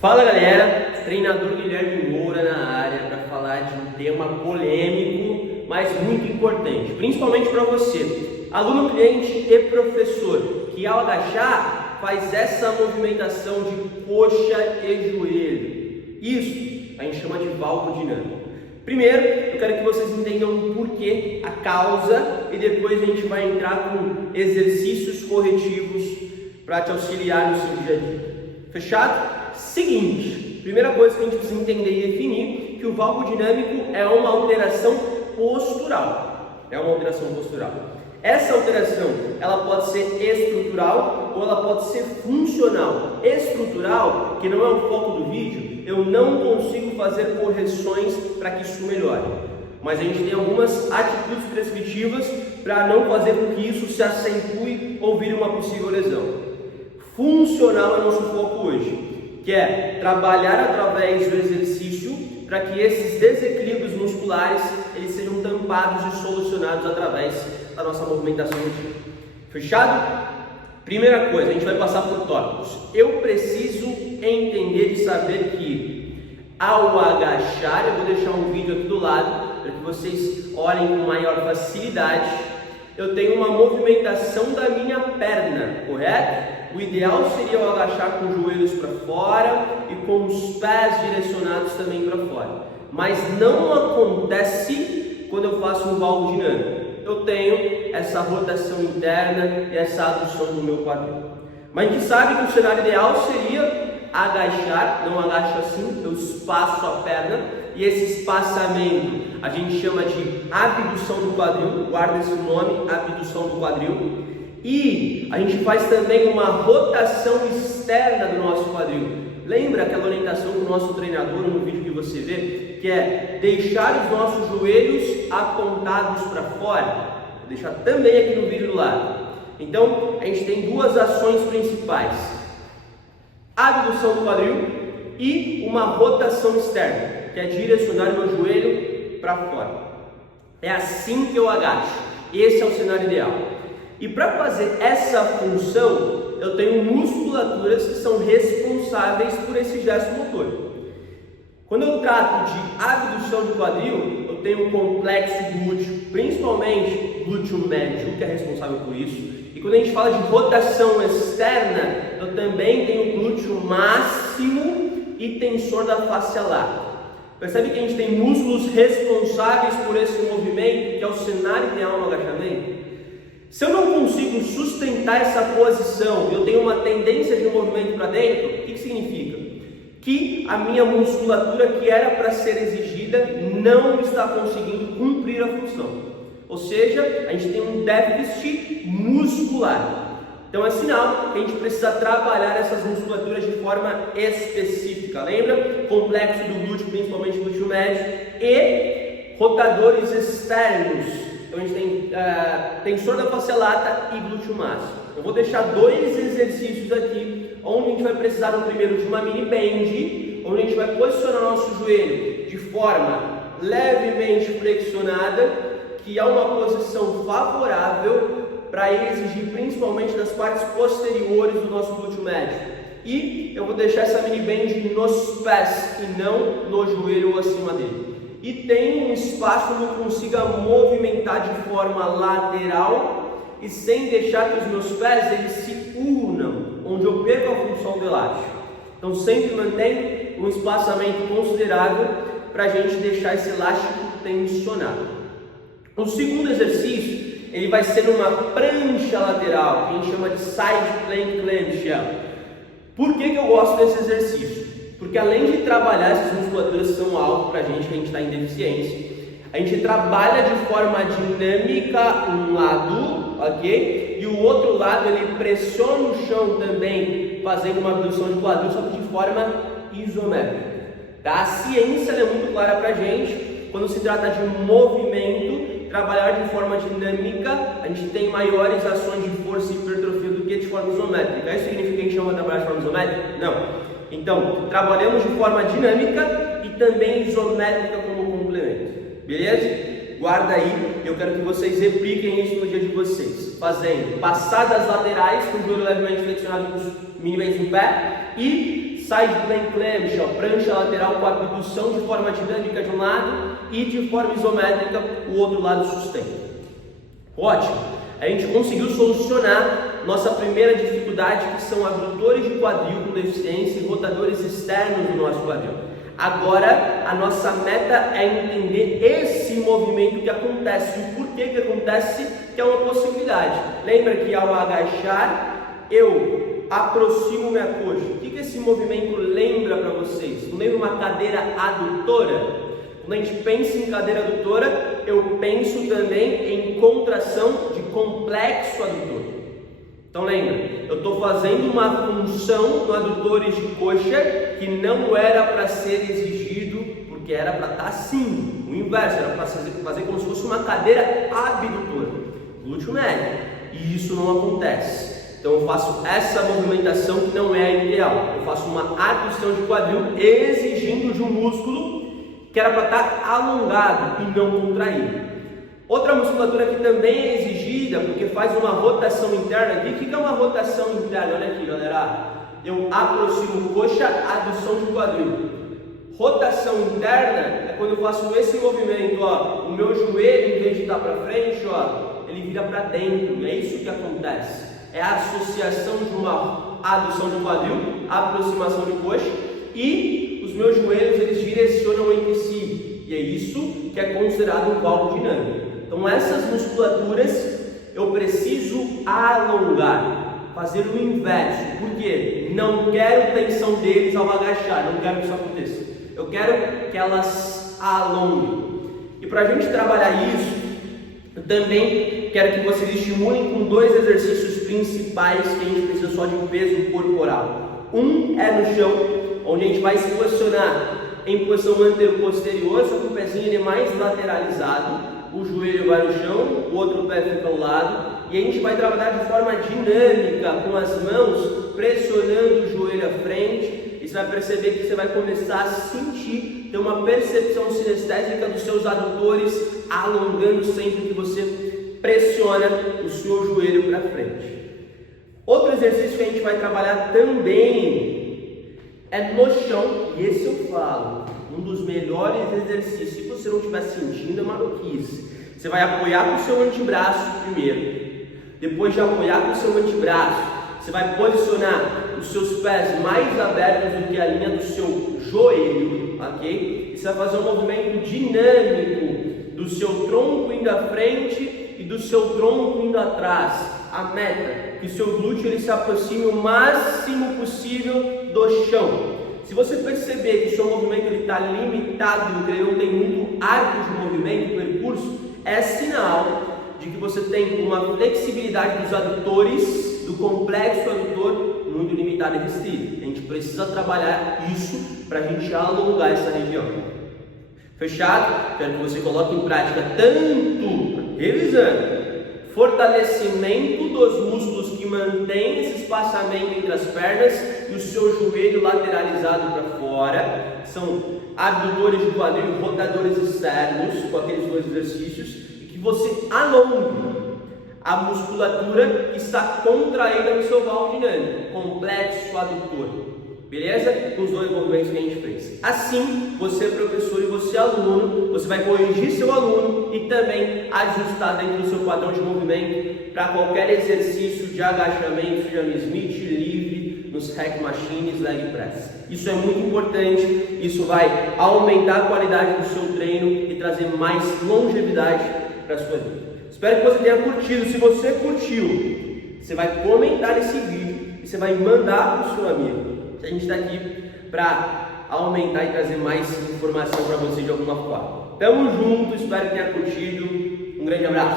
Fala galera, treinador Guilherme Moura na área para falar de um tema polêmico, mas muito importante, principalmente para você, aluno, cliente e professor, que ao agachar faz essa movimentação de coxa e joelho. Isso a gente chama de valgo dinâmico. Primeiro, eu quero que vocês entendam o porquê, a causa, e depois a gente vai entrar com exercícios corretivos para te auxiliar no seu dia a dia. Fechado? Seguinte, primeira coisa que a gente precisa entender e definir que o valgo dinâmico é uma alteração postural. Essa alteração, ela pode ser estrutural ou ela pode ser funcional. Estrutural, que não é o foco do vídeo, eu não consigo fazer correções para que isso melhore. Mas a gente tem algumas atitudes prescritivas para não fazer com que isso se acentue ou vire uma possível lesão. Funcional é nosso foco hoje, que é trabalhar através do exercício para que esses desequilíbrios musculares eles sejam tampados e solucionados através da nossa movimentação ativa. Fechado? Primeira coisa, a gente vai passar por tópicos. Eu preciso entender e saber que ao agachar, eu vou deixar um vídeo aqui do lado para que vocês olhem com maior facilidade. Eu tenho uma movimentação da minha perna, correto? O ideal seria eu agachar com os joelhos para fora e com os pés direcionados também para fora. Mas não acontece quando eu faço um valgo dinâmico. Eu tenho essa rotação interna e essa adução do meu quadril. Mas a gente sabe que o cenário ideal seria agachar, não agacho assim, eu espaço a perna e esse espaçamento a gente chama de abdução do quadril, guarda esse nome, abdução do quadril. E a gente faz também uma rotação externa do nosso quadril. Lembra aquela orientação do nosso treinador no vídeo que você vê? Que é deixar os nossos joelhos apontados para fora. Vou deixar também aqui no vídeo do lado. Então, a gente tem duas ações principais. Abdução do quadril e uma rotação externa, que é direcionar o meu joelho para fora. É assim que eu agacho. Esse é o cenário ideal. E para fazer essa função, eu tenho musculaturas que são responsáveis por esse gesto motor. Quando eu trato de abdução de quadril, eu tenho um complexo glúteo, principalmente glúteo médio, que é responsável por isso. E quando a gente fala de rotação externa, eu também tenho o glúteo máximo e tensor da face lata. Percebe que a gente tem músculos responsáveis por esse movimento, que é o cenário ideal no agachamento? Se eu não consigo sustentar essa posição, eu tenho uma tendência de movimento para dentro, o que significa? Que a minha musculatura que era para ser exigida não está conseguindo cumprir a função. Ou seja, a gente tem um déficit muscular. Então é sinal que a gente precisa trabalhar essas musculaturas de forma específica. Lembra? Complexo do glúteo, principalmente glúteo médio, e rotadores externos. Então a gente tem tensor da face lata e glúteo máximo. Eu vou deixar dois exercícios aqui, onde a gente vai precisar no primeiro de uma mini bend, onde a gente vai posicionar nosso joelho de forma levemente flexionada, que é uma posição favorável para exigir principalmente das partes posteriores do nosso glúteo médio. E eu vou deixar essa mini bend nos pés e não no joelho ou acima dele. E tem um espaço onde eu consiga movimentar de forma lateral e sem deixar que os meus pés eles se unam, onde eu perco a função do elástico. Então sempre mantendo um espaçamento considerável para a gente deixar esse elástico tensionado. O segundo exercício ele vai ser numa prancha lateral, que a gente chama de side plank clamshell. Por que eu gosto desse exercício? Porque além de trabalhar essas musculaturas que são altas para a gente está em deficiência, a gente trabalha de forma dinâmica um lado, ok? E o outro lado ele pressiona o chão também, fazendo uma abdução de quadril, só que de forma isométrica. Tá? A ciência é muito clara para a gente, quando se trata de movimento, trabalhar de forma dinâmica, a gente tem maiores ações de força e hipertrofia do que de forma isométrica. Isso significa que a gente chama de trabalhar de forma isométrica? Não. Então, trabalhamos de forma dinâmica e também isométrica como complemento. Beleza? Guarda aí, eu quero que vocês repliquem isso no dia de vocês. Fazendo passadas laterais com o joelho levemente flexionado com os mini bends no pé e side plank clamshell, prancha lateral com abdução de forma dinâmica de um lado e de forma isométrica o outro lado sustenta. Ótimo! A gente conseguiu solucionar nossa primeira dificuldade, que são abdutores de quadril com deficiência e rotadores externos do nosso quadril. Agora, a nossa meta é entender esse movimento que acontece, o porquê que acontece, que é uma possibilidade. Lembra que ao agachar, eu aproximo minha coxa. O que esse movimento lembra para vocês? Não lembra uma cadeira adutora? Quando a gente pensa em cadeira adutora, eu penso também em contração de complexo adutor. Então lembra, eu estou fazendo uma função no adutores de coxa que não era para ser exigido, porque era para estar assim, o inverso, era para fazer como se fosse uma cadeira abdutora, glúteo médio, e isso não acontece. Então eu faço essa movimentação que não é a ideal, eu faço uma abdução de quadril exigindo de um músculo que era para estar alongado e não contraído. Outra musculatura que também é exigida, porque faz uma rotação interna aqui. O que é uma rotação interna? Olha aqui, galera. Eu aproximo coxa, adução de quadril. Rotação interna é quando eu faço esse movimento, ó. O meu joelho, em vez de estar para frente, ó, ele vira para dentro. É isso que acontece. É a associação de uma adução de quadril, aproximação de coxa, e os meus joelhos eles direcionam entre si. E é isso que é considerado um valgo dinâmico. Então essas musculaturas eu preciso alongar, fazer o inverso, porque não quero tensão deles ao agachar, não quero que isso aconteça, eu quero que elas alonguem. E para a gente trabalhar isso, eu também quero que vocês estimulem com dois exercícios principais que a gente precisa só de um peso corporal. Um é no chão, onde a gente vai se posicionar em posição antero-posterior, só que o pezinho ele é mais lateralizado. O joelho vai no chão, o outro pé fica ao lado, e a gente vai trabalhar de forma dinâmica com as mãos, pressionando o joelho à frente, e você vai perceber que você vai começar a sentir, ter uma percepção sinestésica dos seus adutores alongando sempre que você pressiona o seu joelho para frente. Outro exercício que a gente vai trabalhar também é no chão, e esse eu falo, um dos melhores exercícios. Se você não estiver sentindo, é maluquice. Você vai apoiar com o seu antebraço primeiro. Depois de apoiar com o seu antebraço, você vai posicionar os seus pés mais abertos do que a linha do seu joelho, ok? E você vai fazer um movimento dinâmico do seu tronco indo à frente e do seu tronco indo atrás. A meta é que o seu glúteo ele se aproxime o máximo possível do chão. Se você perceber que o seu movimento está limitado, que ele não tem muito arco de movimento, percurso, é sinal de que você tem uma flexibilidade dos adutores, do complexo adutor, muito limitada e restrita. A gente precisa trabalhar isso para a gente alongar essa região. Fechado? Quero que você coloque em prática tanto, revisando, fortalecimento dos músculos que mantém esse espaçamento entre as pernas e o seu joelho lateralizado para fora. São abdutores de quadril e rotadores externos com aqueles dois exercícios, e que você alongue a musculatura que está contraída no seu valgo dinâmico, complexo adutor. Beleza? Com os dois movimentos que a gente fez. Assim, você professor e você aluno, você vai corrigir seu aluno e também ajustar dentro do seu padrão de movimento para qualquer exercício de agachamento, seja no Smith, livre, nos hack machines, leg press. Isso é muito importante, isso vai aumentar a qualidade do seu treino e trazer mais longevidade para a sua vida. Espero que você tenha curtido. Se você curtiu, você vai comentar esse vídeo e você vai mandar para o seu amigo. A gente está aqui para aumentar e trazer mais informação para você de alguma forma. Tamo junto, espero que tenha curtido. Um grande abraço.